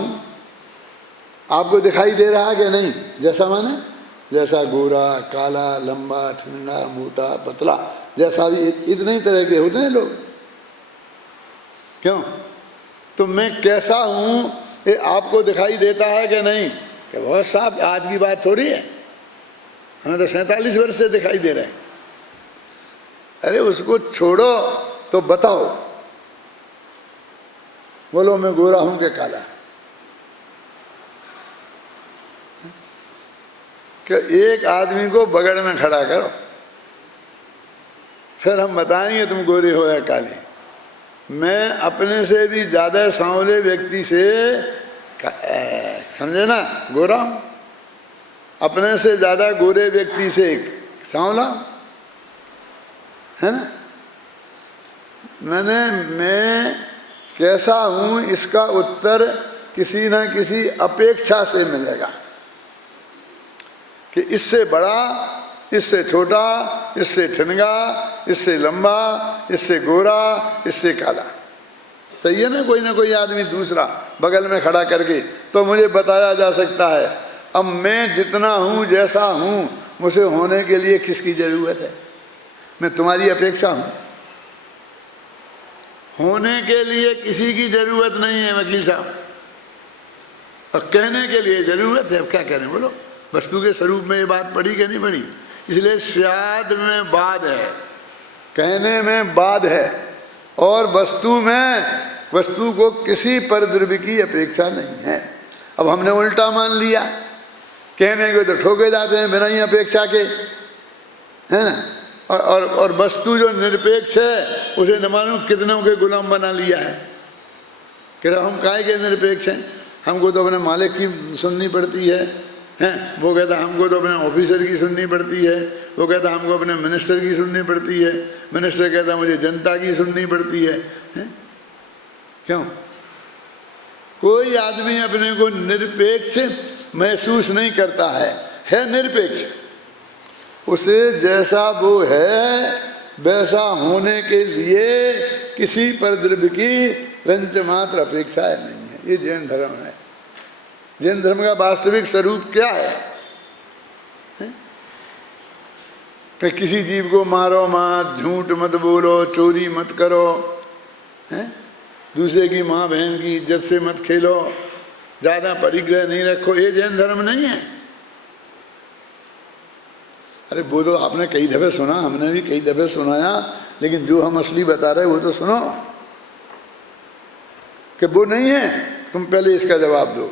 आपको दिखाई दे रहा है कि नहीं? जैसा माने जैसा गोरा, काला, लंबा, ठंडा, मोटा, पतला, जैसा भी इतने ही तरह के होते हैं लोग। क्यों? तो मैं कैसा हूं ये आपको दिखाई देता है कि नहीं? कि बहुत साहब आज की बात थोड़ी है, हमें तो 47 वर्ष से दिखाई दे रहे हैं। अरे उसको छोड़ो, तो बताओ, बोलो मैं गोरा हूं कि काला? कि एक आदमी को बगल में खड़ा करो, फिर हम बताएंगे तुम गोरे हो या काले। मैं अपने से भी ज्यादा सांवले व्यक्ति से, समझे ना, गोरा हूं। अपने से ज्यादा गोरे व्यक्ति से सांवला, है ना? मैं कैसा हूं इसका उत्तर किसी ना किसी अपेक्षा से मिलेगा, कि इससे बड़ा, इससे छोटा, इससे ठिनगा, इससे लंबा, इससे गोरा, इससे काला। सही है ना? कोई ना कोई आदमी दूसरा बगल में खड़ा करके तो मुझे बताया जा सकता है। अब मैं जितना हूं, जैसा हूं, मुझे होने के लिए किसकी जरूरत है? मैं तुम्हारी अपेक्षा हूं? होने के लिए किसी की जरूरत नहीं है वकील साहब, और कहने के लिए जरूरत है। अब क्या करें बोलो? वस्तु के स्वरूप में ये बात पड़ी कि नहीं पड़ी? इसलिए स्याद में बाद है, कहने में बाद है, और वस्तु में, वस्तु को किसी परद्रव्य की अपेक्षा नहीं है। अब हमने उल्टा मान लिया, कहने को तो ठोके जाते हैं बिना ही अपेक्षा के, है ना? और वस्तु जो निरपेक्ष है उसे न मालूम कितनों के गुलाम बना लिया है। कि हम काहे के निरपेक्ष हैं? हमको तो अपने मालिक की सुननी पड़ती है, हैं? वो कहता हमको तो अपने ऑफिसर की सुननी पड़ती है, वो कहता हमको अपने मिनिस्टर की सुननी पड़ती है, मिनिस्टर कहता मुझे जनता की सुननी पड़ती है, हैं? क्यों? कोई आदमी अपने को निरपेक्ष महसूस नहीं करता है निरपेक्ष। उसे जैसा वो है वैसा होने के लिए किसी परद्रव्य की रंच मात्र अपेक्षा नहीं है। ये जैन धर्म है। जैन धर्म का वास्तविक स्वरूप क्या है? कि किसी जीव को मारो मत, झूठ मत बोलो, चोरी मत करो, हैं? दूसरे की माँ बहन की इज्जत से मत खेलो, ज्यादा परिग्रह नहीं रखो। ये जैन धर्म नहीं है। अरे वो तो आपने कई दफे सुना, हमने भी कई दफे सुनाया, लेकिन जो हम असली बता रहे वो तो सुनो। कि वो नहीं है, तुम पहले इसका जवाब दो।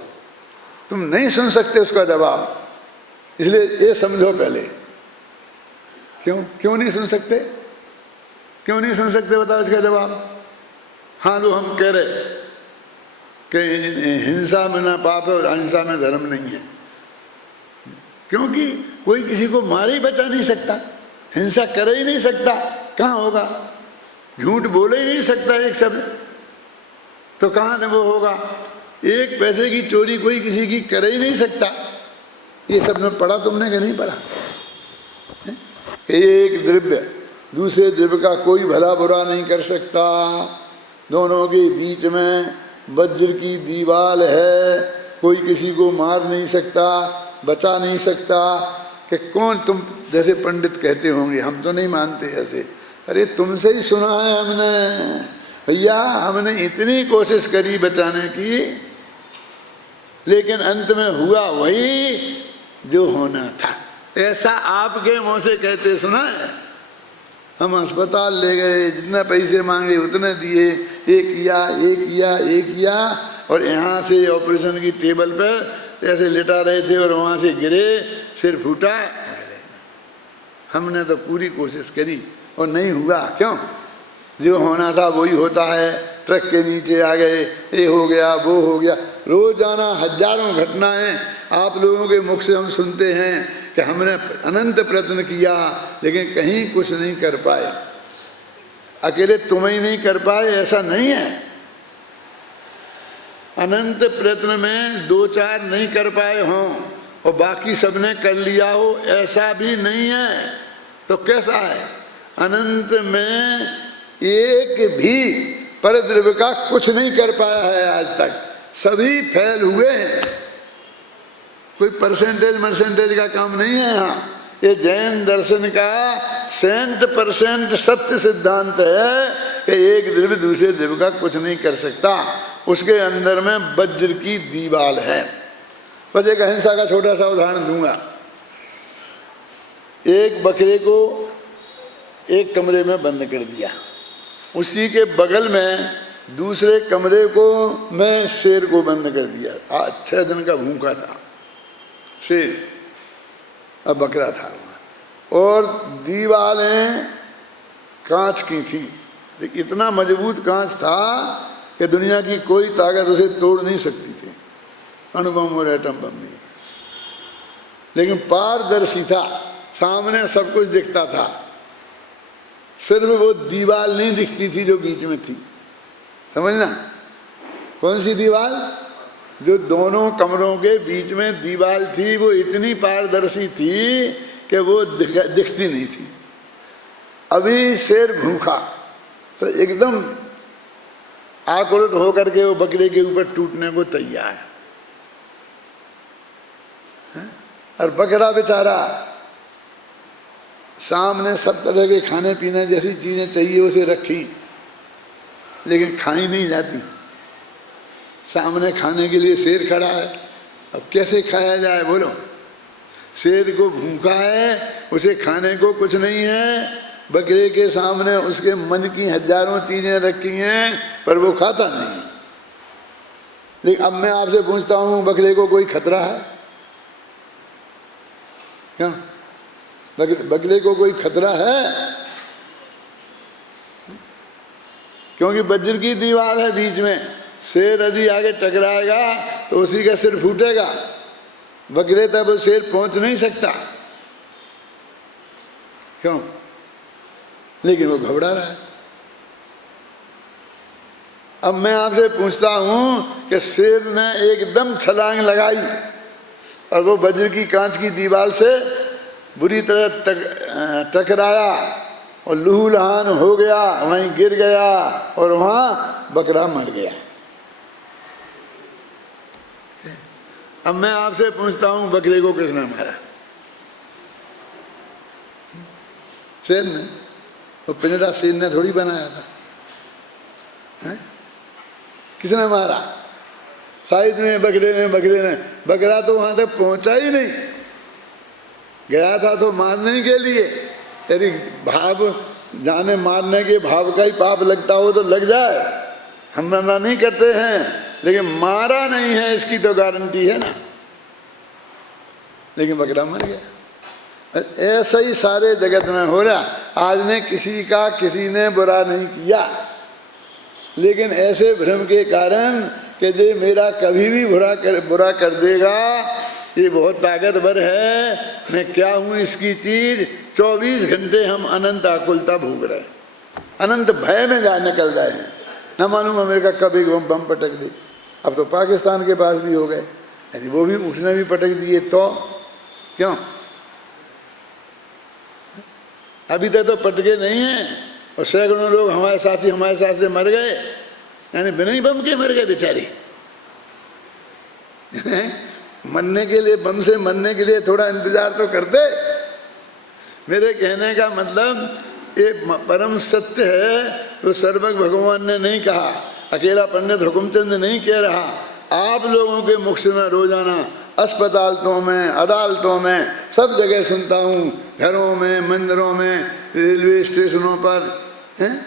तुम नहीं सुन सकते उसका जवाब, इसलिए ये समझो पहले। क्यों नहीं सुन सकते? क्यों नहीं सुन सकते बताओ इसका जवाब। हाँ, तो हम कह रहे कि हिंसा में ना पाप है और अहिंसा में धर्म नहीं है। क्योंकि कोई किसी को मार ही बचा नहीं सकता, हिंसा कर ही नहीं सकता, कहाँ होगा, झूठ बोल ही नहीं सकता एक शब्द, तो कहाँ से वो होगा। एक पैसे की चोरी कोई किसी की कर ही नहीं सकता। ये सब ने पढ़ा तुमने कि नहीं पढ़ा? एक द्रव्य दूसरे द्रव्य का कोई भला बुरा नहीं कर सकता, दोनों के बीच में वज्र की दीवार है, कोई किसी को मार नहीं सकता, बचा नहीं सकता। कि कौन, तुम जैसे पंडित कहते होंगे, हम तो नहीं मानते ऐसे, अरे तुमसे ही सुना है हमने भैया, हमने इतनी कोशिश करी बचाने की, लेकिन अंत में हुआ वही जो होना था। ऐसा आपके मुंह से कहते सुना है। हम अस्पताल ले गए, जितना पैसे मांगे उतने दिए, एक किया, और यहाँ से ऑपरेशन की टेबल पर ऐसे लेटा रहे थे और वहाँ से गिरे, सिर फूटा। हमने तो पूरी कोशिश करी और नहीं हुआ। क्यों? जो होना था वही होता है। ट्रक के नीचे आ गए, ये हो गया, वो हो गया। रोजाना हजारों घटनाएं आप लोगों के मुख से हम सुनते हैं कि हमने अनंत प्रयत्न किया लेकिन कहीं कुछ नहीं कर पाए। अकेले तुम ही नहीं कर पाए ऐसा नहीं है, अनंत प्रयत्न में दो चार नहीं कर पाए हों और बाकी सबने कर लिया हो, ऐसा भी नहीं है। तो कैसा है? अनंत में एक भी परद्रव्य का कुछ नहीं कर पाया है आज तक, सभी फैल हुए हैं। कोई परसेंटेज का काम नहीं है यहाँ। ये जैन दर्शन का 100% सत्य सिद्धांत है कि एक द्रव्य दूसरे द्रव्य का कुछ नहीं कर सकता, उसके अंदर में वज्र की दीवार है। बस एक अहिंसा का छोटा सा उदाहरण दूंगा। एक बकरे को एक कमरे में बंद कर दिया, उसी के बगल में दूसरे कमरे को में शेर को बंद कर दिया। 6 दिन का भूखा था शेर, अब बकरा था वहाँ, और दीवारें कांच की थी। इतना मजबूत कांच था कि दुनिया की कोई ताकत उसे तोड़ नहीं सकती थी, अणुबम और एटम बम भी। लेकिन पारदर्शी था, सामने सब कुछ दिखता था, सिर्फ वो दीवार नहीं दिखती थी जो बीच में थी। समझना? कौन सी दीवार? जो दोनों कमरों के बीच में दीवार थी, वो इतनी पारदर्शी थी कि वो दिखती नहीं थी। अभी शेर भूखा तो एकदम आकुलित होकर के वो बकरे के ऊपर टूटने को तैयार है। और बकरा बेचारा सामने सब तरह के खाने पीने जैसी चीजें चाहिए उसे रखी, लेकिन खाई नहीं जाती। सामने खाने के लिए शेर खड़ा है, अब कैसे खाया जाए बोलो? शेर को भूखा है, उसे खाने को कुछ नहीं है, बकरे के सामने उसके मन की हजारों चीजें रखी हैं, पर वो खाता नहीं। लेकिन अब मैं आपसे पूछता हूँ, बकरे को कोई खतरा है क्या? बकरे को कोई खतरा है? क्योंकि वज्र की दीवार है बीच में, शेर यदि आगे टकराएगा तो उसी का सिर फूटेगा, बकरे तक वो शेर पहुंच नहीं सकता। क्यों? लेकिन वो घबरा रहा है। अब मैं आपसे पूछता हूं कि शेर ने एकदम छलांग लगाई और वो वज्र की कांच की दीवार से बुरी तरह टकराया और लहूलुहान हो गया, वहीं गिर गया और वहां बकरा मर गया। अब मैं आपसे पूछता हूं, बकरे को किसने मारा? शेर ने। वो पिंजरा शेर ने थोड़ी बनाया था, है? किसने मारा? साइड में बकरे ने। बकरा तो वहां तक पहुंचा ही नहीं, गया था तो मारने के लिए। यदि भाव जाने मारने के भाव का ही पाप लगता हो तो लग जाए, हम मना नहीं करते हैं, लेकिन मारा नहीं है इसकी तो गारंटी है ना। लेकिन बकरा मर गया। ऐसा ही सारे जगत में हो रहा। आज ने किसी ने बुरा नहीं किया, लेकिन ऐसे भ्रम के कारण कि जे मेरा कभी भी बुरा कर देगा, ये बहुत ताकतवर है, मैं क्या हूँ इसकी चीज। 24 घंटे हम अनंत आकुलता भोग रहे, अनंत भय में जा निकल रहे हैं। न मालूम अमेरिका कब एक बम पटक दे। अब तो पाकिस्तान के पास भी हो गए, यदि वो भी उसने भी पटक दिए तो क्यों? अभी तक तो पटके नहीं हैं और सैकड़ों लोग हमारे साथ से मर गए, यानी बिना ही बम के मर गए बेचारे। मरने के लिए, बम से मरने के लिए थोड़ा इंतजार तो करते। मेरे कहने का मतलब ये परम सत्य है, तो सर्वज्ञ भगवान ने नहीं कहा, अकेला पंडित हुकुमचंद नहीं कह रहा, आप लोगों के मुख से मैं रोजाना अस्पतालों में, अदालतों में, सब जगह सुनता हूँ, घरों में, मंदिरों में, रेलवे स्टेशनों पर, हैं,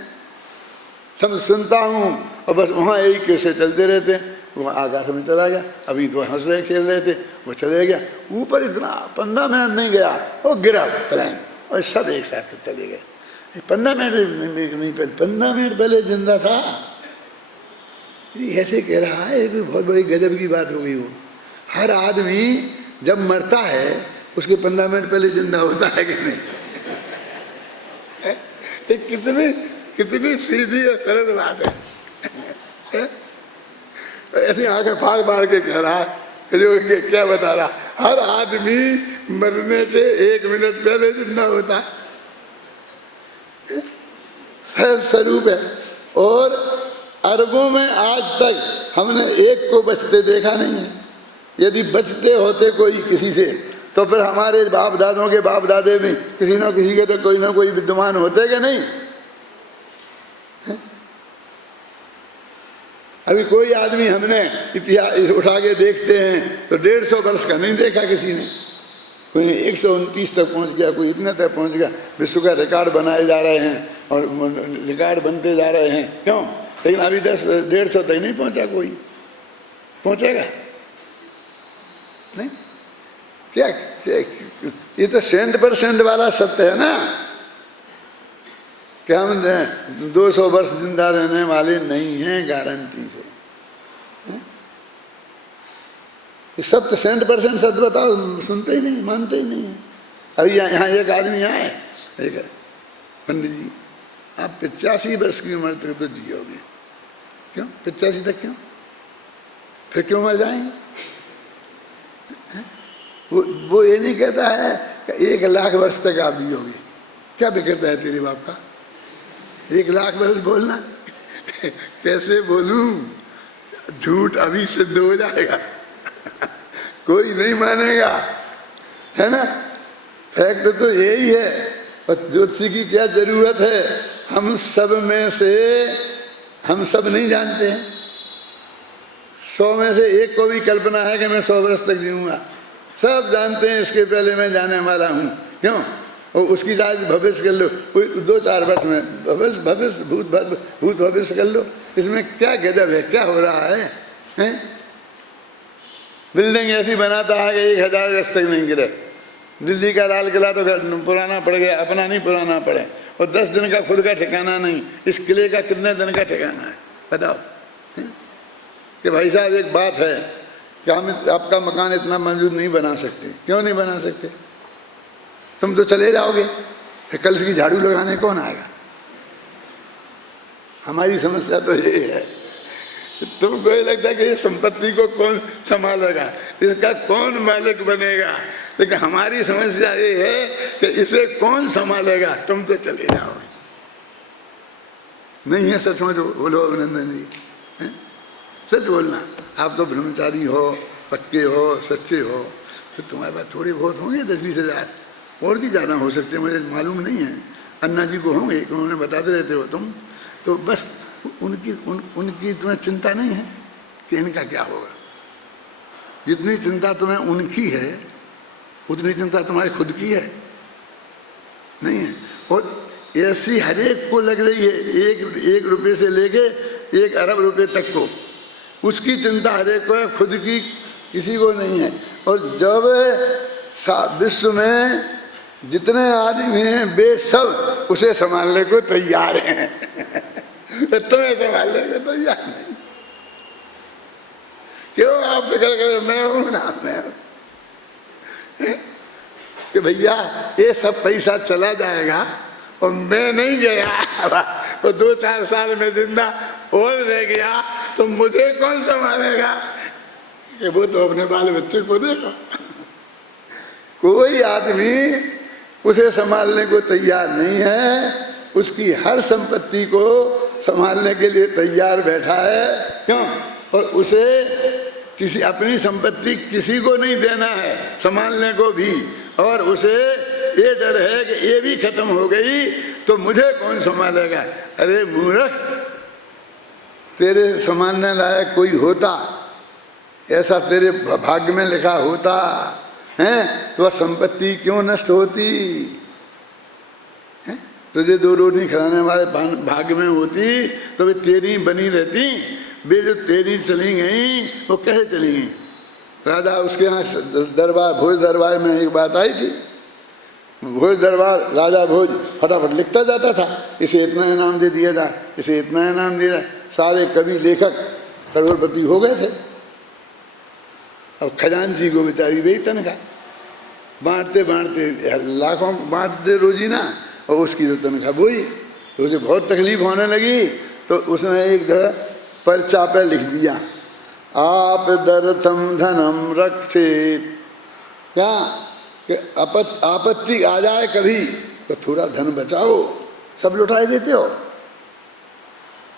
सब सुनता हूँ। और बस वहाँ यही कैसे चलते रहते हैं। वो आकाश में चला गया, अभी तो हंस रहे खेल रहे थे, वो चले गया ऊपर, इतना 15 मिनट नहीं गया, वो गिरा प्लेन और सब एक साथ चले गए। 15 मिनट नहीं, 15 मिनट पहले जिंदा था। ऐसे कह रहा है, कोई बहुत बड़ी गजब की बात हो गई। वो हर आदमी जब मरता है उसके 15 मिनट पहले जिंदा होता है कि नहीं? कितनी सीधी और सरल बात है। ऐसी आंखें फाड़ मार के कह रहा है, जो क्या बता रहा, हर आदमी मरने के 1 मिनट पहले जिंदा होता है। सहज स्वरूप है। और अरबों में आज तक हमने एक को बचते देखा नहीं है। यदि बचते होते कोई किसी से, तो फिर हमारे बाप दादों के बाप दादे में किसी न किसी के तो कोई ना कोई विद्यमान होते कि नहीं? अभी कोई आदमी हमने इतिहास उठा के देखते हैं तो 150 वर्ष का नहीं देखा किसी ने। कोई 129 तक पहुंच गया, कोई इतने तक पहुंच गया। विश्व का रिकॉर्ड बनाए जा रहे हैं और रिकॉर्ड बनते जा रहे हैं, क्यों? लेकिन अभी 150 तक नहीं पहुंचा। कोई पहुंचेगा नहीं? क्या ये तो 100% वाला सत्य है ना, कि हम 200 वर्ष जिंदा रहने वाले नहीं हैं गारंटी से। ये सत्य 100% सत्य बताओ, सुनते ही नहीं, मानते ही नहीं है। अभी यहाँ एक आदमी आए, एक पंडित जी, आप 85 वर्ष की उम्र तक तो जियोगे। क्यों 85 तक? क्यों फिर क्यों मर जाएंगे? वो ये नहीं कहता है कि 1 लाख वर्ष तक आप जियोगे। क्या बिगड़ता है तेरे बाप का? 1 लाख वर्ष बोलना कैसे बोलूं? झूठ अभी सिद्ध हो जाएगा। कोई नहीं मानेगा, है ना? फैक्ट तो यही है। और ज्योतिषी की क्या जरूरत है? हम सब में से हम सब नहीं जानते हैं। 100 में से 1 को भी कल्पना है कि मैं 100 वर्ष तक जीऊंगा। सब जानते हैं इसके पहले मैं जाने वाला हूँ। क्यों? और उसकी आज भविष्य कर लो, 2-4 वर्ष में भविष्य भूत भविष्य कर लो। इसमें क्या गजब है? क्या हो रहा है, हैं? बिल्डिंग ऐसी बनाता है कि 1000 वर्ष तक नहीं गिरे। दिल्ली का लाल किला तो पुराना पड़ गया, अपना नहीं पुराना पड़े। और 10 दिन का खुद का ठिकाना नहीं, इस किले का कितने दिन का ठिकाना है बताओ? कि भाई साहब एक बात है कि हम आपका मकान इतना मजबूत नहीं बना सकते। क्यों नहीं बना सकते? तुम तो चले जाओगे, फिर कल की झाड़ू लगाने कौन आएगा? हमारी समस्या तो ये है। तुमको ये लगता है कि ये संपत्ति को कौन संभालेगा, इसका कौन मालिक बनेगा, लेकिन हमारी समस्या ये है कि इसे कौन संभालेगा। तुम तो चले जाओगे। नहीं है? सच में बोलो अभिनंदन जी, सच बोलना। आप तो ब्रह्मचारी हो, पक्के हो, सच्चे हो, तो तुम्हारे पास थोड़े बहुत होंगे 10-20 हज़ार, और भी ज़्यादा हो सकते हैं, मुझे मालूम नहीं है। अन्ना जी को होंगे, उन्होंने बताते रहते हो तुम। तो बस उनकी तुम्हें चिंता नहीं है कि इनका क्या होगा। जितनी चिंता तुम्हें उनकी है उतनी चिंता तुम्हारी खुद की है नहीं है। और ऐसी हर एक को लग रही है, 1 रुपये से लेके 1 अरब रुपये तक को, उसकी चिंता हर एक को है, खुद की किसी को नहीं है। और जब विश्व में जितने आदमी हैं वे सब उसे संभालने को तैयार हैं तुम्हें संभालने को तैयार नहीं। क्यों आप फिक्र करें? मैं हूं ना, मैं हूं। कि भैया ये सब पैसा चला जाएगा और मैं नहीं गया और 2-4 साल में जिंदा और रह गया तो मुझे कौन संभालेगा? कि वो तो अपने बाल बच्चे को देगा। कोई आदमी उसे संभालने को तैयार नहीं है, उसकी हर संपत्ति को संभालने के लिए तैयार बैठा है। क्यों? और उसे किसी अपनी संपत्ति किसी को नहीं देना है, संभालने को भी। और उसे ये डर है कि ये भी खत्म हो गई तो मुझे कौन संभालेगा? अरे मूर्ख, तेरे संभालने लायक कोई होता, ऐसा तेरे भाग्य में लिखा होता है तो वह संपत्ति क्यों नष्ट होती है? तुझे 2 रोटी खिलाने वाले भाग्य में होती तो वे तेरी बनी रहती। वे जो तेरी चली गई वो कैसे चली गई? राजा उसके यहाँ दरबार, भोज दरबार में एक बात आई थी। भोज दरबार, राजा भोज फटाफट लिखता जाता था, इसे इतना इनाम दे दिया जाए, इसे इतना इनाम दिया जाए। सारे कवि लेखक करोड़पति हो गए थे। अब खजांची को बेचारी रही तनख्वाह, बांटते बांटते लाखों बांटते रोजीना, और उसकी तो तनख्वाह बोई। तो उसे बहुत तकलीफ होने लगी तो उसने एक पर्चा पे लिख दिया, आप दर्थम धनम रक्षेत। क्या कि आपत्ति आ जाए कभी तो थोड़ा धन बचाओ, सब लुटाए देते हो।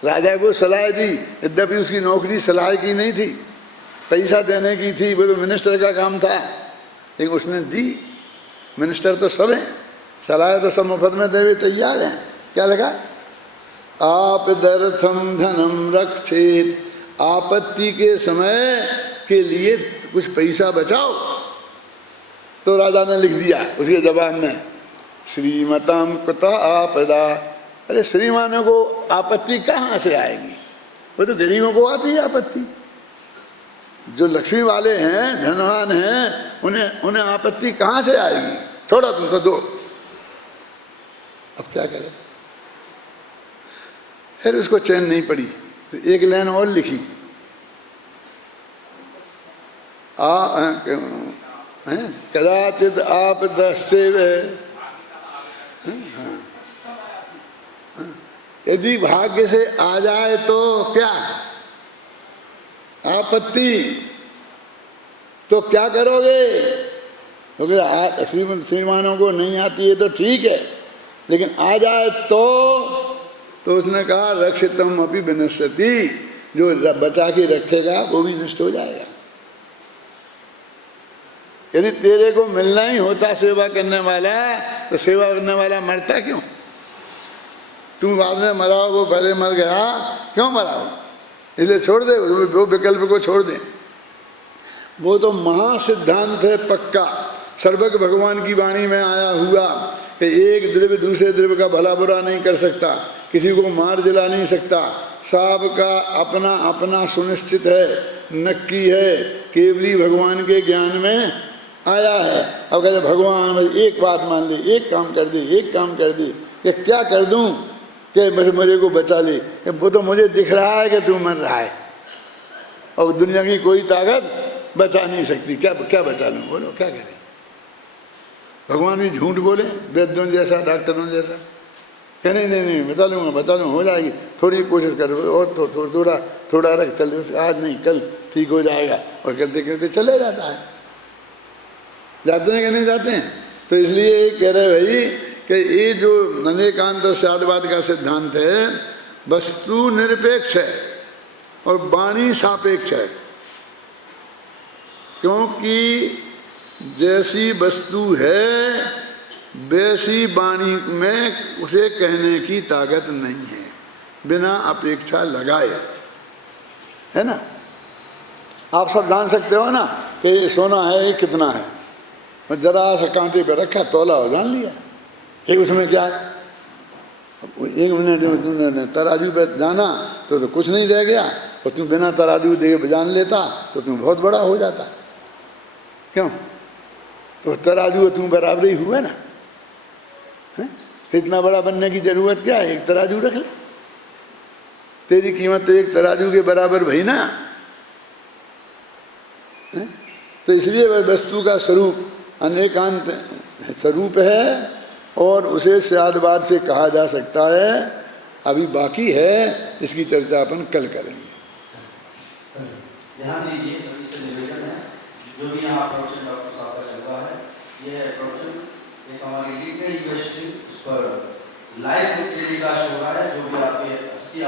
राजा को सलाह दी, यद्यपि उसकी नौकरी सलाह की नहीं थी, पैसा देने की थी, वो तो मिनिस्टर का काम था, लेकिन उसने दी। मिनिस्टर तो सब हैं, सलाह तो सब मुफ्त में देवे तैयार हैं। क्या लगा? आप दर्थम धनम रक्षेत, आपत्ति के समय के लिए कुछ पैसा बचाओ। तो राजा ने लिख दिया उसके जवाब में, श्रीमताम कुतः आपदा। अरे श्रीमानों को आपत्ति कहाँ से आएगी? वो तो गरीबों को आती है आपत्ति। जो लक्ष्मी वाले हैं, धनवान हैं, उन्हें आपत्ति कहाँ से आएगी? छोड़ो तुम तो दो। अब क्या करें? फिर उसको चैन नहीं पड़ी तो एक लाइन और लिखी, कदाचित आप दस्सेव, यदि भाग्य से आ जाए तो क्या आपत्ति, तो क्या करोगे? क्योंकि श्रीमानों को नहीं आती है तो ठीक है, लेकिन आ जाए तो उसने कहा रक्षितम अपि विनश्यति, जो बचा के रखेगा वो भी नष्ट हो जाएगा। यदि तेरे को मिलना ही होता सेवा करने वाला, तो सेवा करने वाला मरता क्यों? तुम बाद में मरा, वो पहले मर गया, क्यों मरा हो? इसलिए छोड़ दे, वो विकल्प को छोड़ दे। वो तो महासिद्धांत है पक्का, सर्वज्ञ भगवान की वाणी में आया हुआ कि एक द्रव्य दूसरे द्रव्य का भला बुरा नहीं कर सकता, किसी को मार जला नहीं सकता, सबका अपना अपना सुनिश्चित है, नक्की है, केवली भगवान के ज्ञान में आया है। अब कहते भगवान भाई एक बात मान ले, एक काम कर दे, एक काम कर दे, कि क्या कर दूं कि मेरे को बचा ले? वो तो मुझे दिख रहा है कि तू मर रहा है और दुनिया की कोई ताकत बचा नहीं सकती। क्या क्या बचा लूँ? बोलो क्या करें? भगवान भी झूठ बोले, वैद्यों जैसा, डॉक्टरों जैसा, कह नहीं बता लूँगा, हो जाएगी, थोड़ी कोशिश कर, और तो थोड़ा रख, चल आज नहीं कल ठीक हो जाएगा, और करते करते चले जाता है। जाते हैं कि नहीं जाते हैं? तो इसलिए कह रहे भाई कि ये जो अनेकांत और साध्यवाद का सिद्धांत है, वस्तु निरपेक्ष है और वाणी सापेक्ष है। क्योंकि जैसी वस्तु है वैसी वाणी में उसे कहने की ताकत नहीं है, बिना अपेक्षा लगाए, है ना? आप सब जान सकते हो ना कि सोना है, कितना है, जरा सा कांटे पे रखा, तोला हो, जान लिया कि उसमें क्या है। एक मिनट में तराजू पे जाना तो कुछ नहीं रह गया, और तुम बिना तराजू दे जान लेता तो तुम बहुत बड़ा हो जाता। क्यों? तो तराजू तुम बराबर ही हुआ ना, है? इतना बड़ा बनने की जरूरत क्या है? एक तराजू रख ले, तेरी कीमत तो एक तराजू के बराबर भई ना, है? तो इसलिए वह वस्तु का स्वरूप अनेकांत स्वरूप है और उसे स्यादवाद से कहा जा सकता है। अभी बाकी है, इसकी चर्चा अपन कल करेंगे। ध्यान दीजिए, सभी से निवेदन है, जो भी यहाँ प्रवचन डॉक्टर साहब का चल रहा है, यह प्रवचन एक हमारी लिंक है यूनिवर्सिटी, उस पर लाइव टेलीकास्ट हो रहा है। जो भी आपके अतिथि